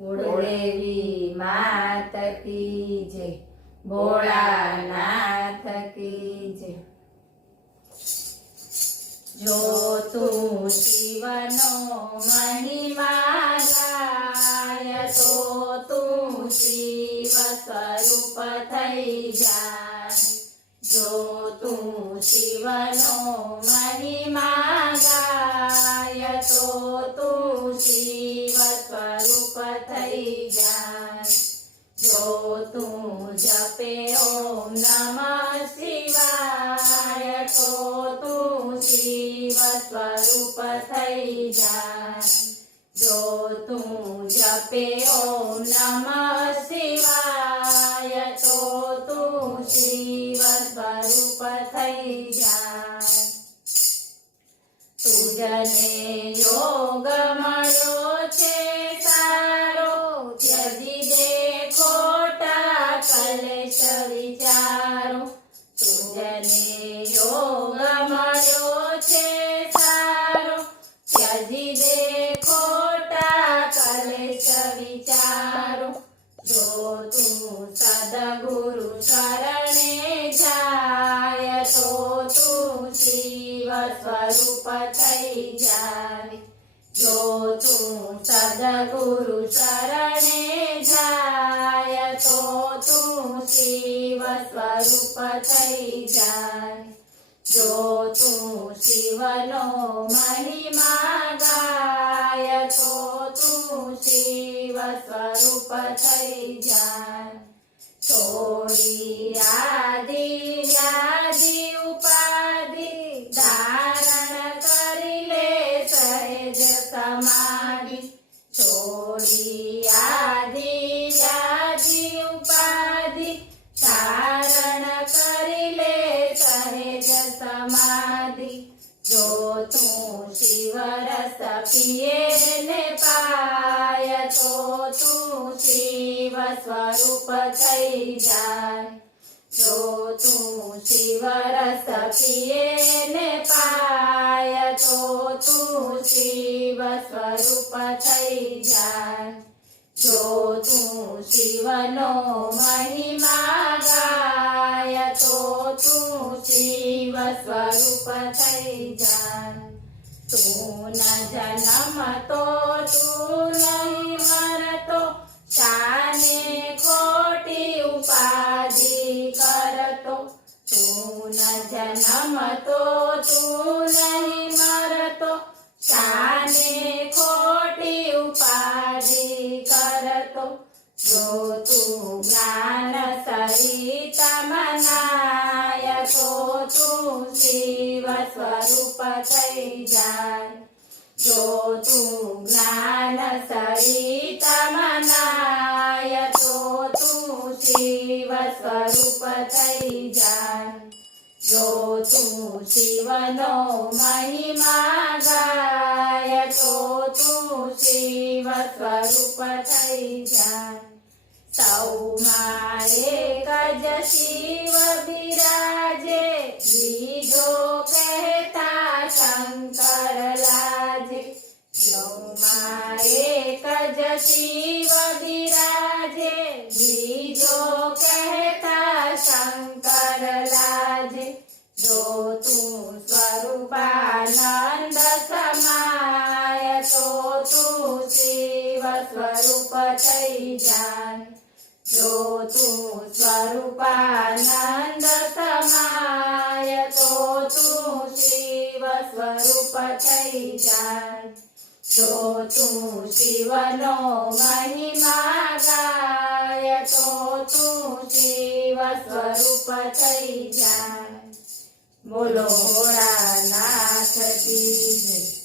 कुलदेवी मात की जय, भोळानाथ की जय। जो तू शिवनो महिमा गाय तो तू शिव स्वरूप थई जाय। जो तू शिवनो महिमा गाय तो तू शिव स्वरूप थई जाय। जो तू जपे ओम नमः शिवाय तो तू शिव स्वरूप थई जाय। जो तू जपे ओम नमः शिवाय तो तू शिव स्वरूप थई जाय। तुझने योग मळ्यो छे सारो, त्यजी दे खोटा कलेश विचारो। तुझने योग मळ्यो छे सारो, त्यजी दे खोटा कलेश विचारो। जो तू सद्गुरु शरणे जाय तो तू शिव स्वरूप थई जाय। जो तू सद्गुरु शरणे जाय तो तू शिव स्वरूप थई जाय। जो तू शिवनो महिमा गाय तो तू शिव स्वरूप थई जाय। छोड़ी आदि व्याधि उपाधि धारण करी ले सहज समाधि। छोड़ी आदि व्याधि उपाधि धारण करी ले सहज समाधि। जो तू शिव रस पिए ने पाय तो तू शिव स्वरूप थई जाय। जो तू शिव रस पिए ने पाय तो तू शिव स्वरूप थई जाय। जो तू शिवनो महिमा गाय तो तू शिव स्वरूप थई जाय। तू न जन्म तो तू नहीं मरतो, शाने खोटी उपाधि करतो। तू न जन्म तो तू नहीं मरतो, शाने खोटी उपाधि करतो। जो तू ज्ञान सरिता मनाय तो तू शिव स्वरूप थई जाय। जो तू ज्ञान सरिता मनाय तो तू शिव स्वरूप थई जाय। जो तू शिवनो महिमा गाय तो तू शिव स्वरूप थई जाय। सौमा एक ज शिव बिराजे, बीजो कहता शंकर लाजे। सौमा एक ज शिव बिराजे, बीजो कहता शंकर लाजे। जो तू स्वरूपानंद समाय तो तू शिव स्वरूप थई जाय। जो तू स्वरूपानंद समाय तो तू शिव स्वरूप थई जाय। जो तू शिवनो महिमा गाय तो तू शिव स्वरूप थई जाय। बोलो भोळानाथ की जय।